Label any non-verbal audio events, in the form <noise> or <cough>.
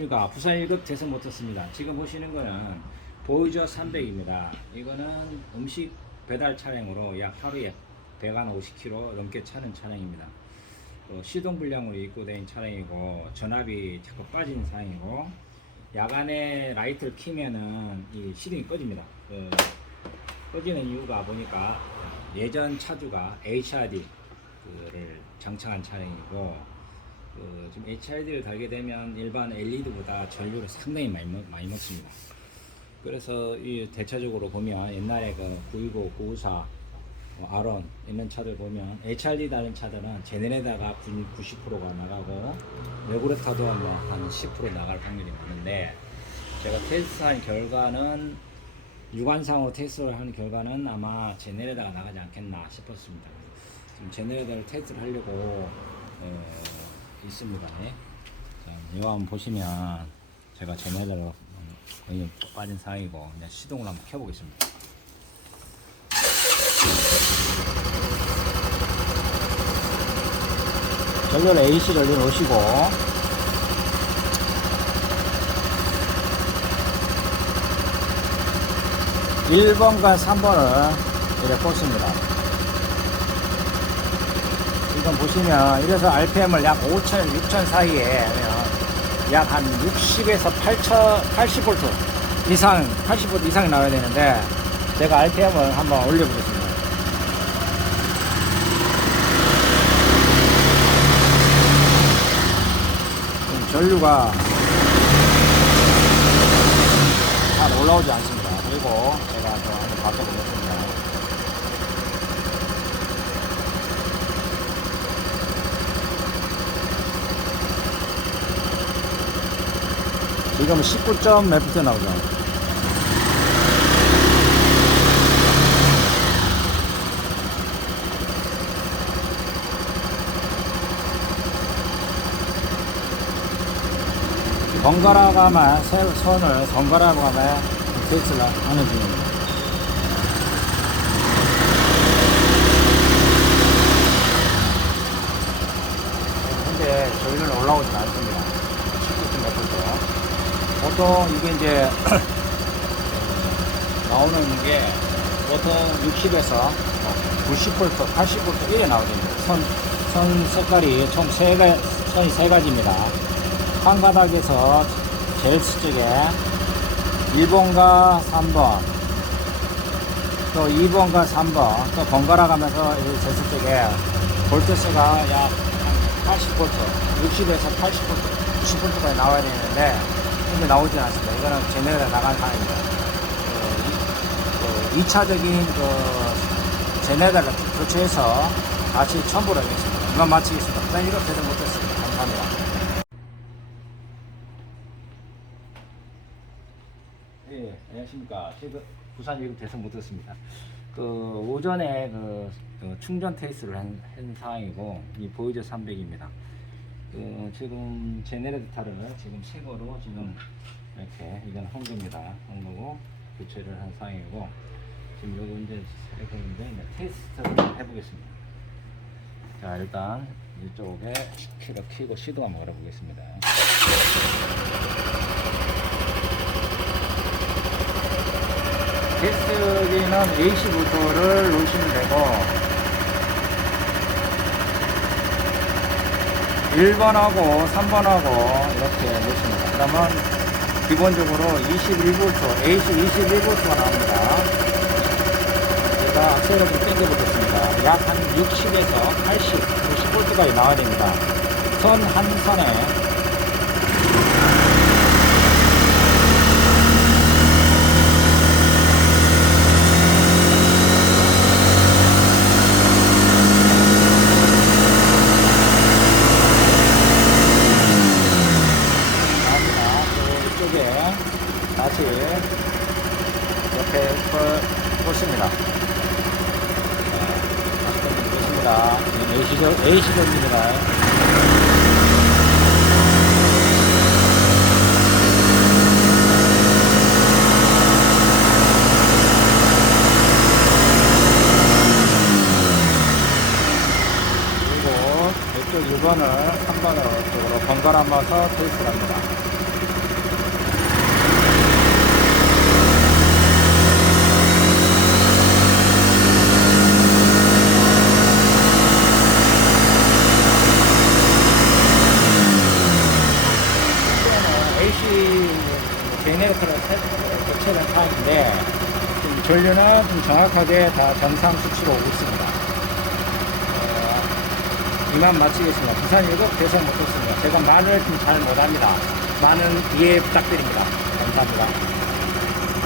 그러니까 부산 1급 대선 못했습니다. 지금 보시는 거는 보이저 300입니다. 이거는 음식 배달 차량으로 약 하루에 100한 50km 넘게 차는 차량입니다. 어, 시동 불량으로 입고된 차량이고 전압이 자꾸 빠진 상황이고 야간에 라이트를 키면은 이 시동이 꺼집니다. 그 꺼지는 이유가 보니까 예전 차주가 HRD 그를 장착한 차량이고 그 지금 HRD를 달게 되면 일반 LED보다 전류를 상당히 많이, 먹, 많이 먹습니다. 그래서 이 대체적으로 보면 옛날에 그 929, 954, 뭐 아론 있는 차들 보면 HRD 달린 차들은 제네레다가 90%가 나가고 레구레타도 뭐한 10% 나갈 확률이 많은데 제가 테스트한 결과는 육안상으로 테스트를 한 결과는 아마 제네레다가 나가지 않겠나 싶었습니다. 제네레다를 테스트를 하려고 어, 있습니다. 예. 자, 이거 한번 보시면 제가 제네레다로 거의 빠진 상황이고 그냥 시동을 한번 켜보겠습니다. 전류를 AC 전류 놓으시고 일번과 3번을 이렇게 꽂습니다. 지금 보시면 이래서 RPM을 약 5천, 6천 사이에 약 한 60에서 8천, 80V 이상, 80V 이상이 나와야 되는데 제가 RPM을 한번 올려보겠습니다. 전류가 잘 올라오지 않습니다. 그리고 제가 또 한번 바꿔보겠습니다. 지금 19점 몇 프트 나오죠? 번갈아 가면 세- 손을 번갈아 가면 테스트를 하는 중입니다. 현재 전류는 올라오진 않습니다. 19점 몇 프트. 보통 이게 이제 <clears throat> 나오는 게 보통 60에서 90V, 80V 이래 나오거든요. 선, 선 색깔이 총세 가, 선이 세 가지입니다. 한 가닥에서 제일 수쪽에 1번과 3번, 또 2번과 3번, 또 번갈아 가면서 이 제수 쪽에 볼트수가 약 80V, 60에서 80V, 90V까지 나와야 되는데, 근데 나오지 않습니다. 이거는 제네레가 나간 상황입니다. 그, 이 2차적인 그 제네레를 교체해서 다시 첨부를 하겠습니다. 이만 마치겠습니다. 부산 이렇게 되지 못했습니다. 감사합니다. 예, 안녕하십니까. 지금 부산 예급 대선 못했습니다. 그 오전에 그, 그 충전 테스트를 한, 한 상황이고 이 보이저 300입니다. 그 지금 제네레이터를 지금 새 거로 지금 이렇게 이건 홍거입니다. 홍거고 교체를 한 상황이고 지금 요거 이제 새 거인데 이제 테스트를 해보겠습니다. 자 일단 이쪽에 키를 키고 시도 한번 걸어보겠습니다. 테스트기는 AC 부터를 놓으시면 되고 1번하고 3번하고 이렇게 놓습니다. 그러면 기본적으로 21V, AC 21V가 나옵니다. 제가 악셀을 좀 당겨보겠습니다. 약 한 60에서 80, 90V까지 나와야 됩니다. 선 한 선에 나옵니다. 그 이쪽에 다시 옆에 걸 꽂습니다. 꽂습니다. A시전, A시전입니다. 그리고 이쪽 1번을 3번으로 쪽으로 번갈아 봐서 테이스를 합니다. 제네레이터를 교체된 타입인데 좀 전류는 좀 정확하게 다 정상 수치로 오고 있습니다. 어, 이만 마치겠습니다. 부산 일곱 대성 모터스입니다. 제가 말을 좀 잘 못합니다. 많은 이해 부탁드립니다. 감사합니다.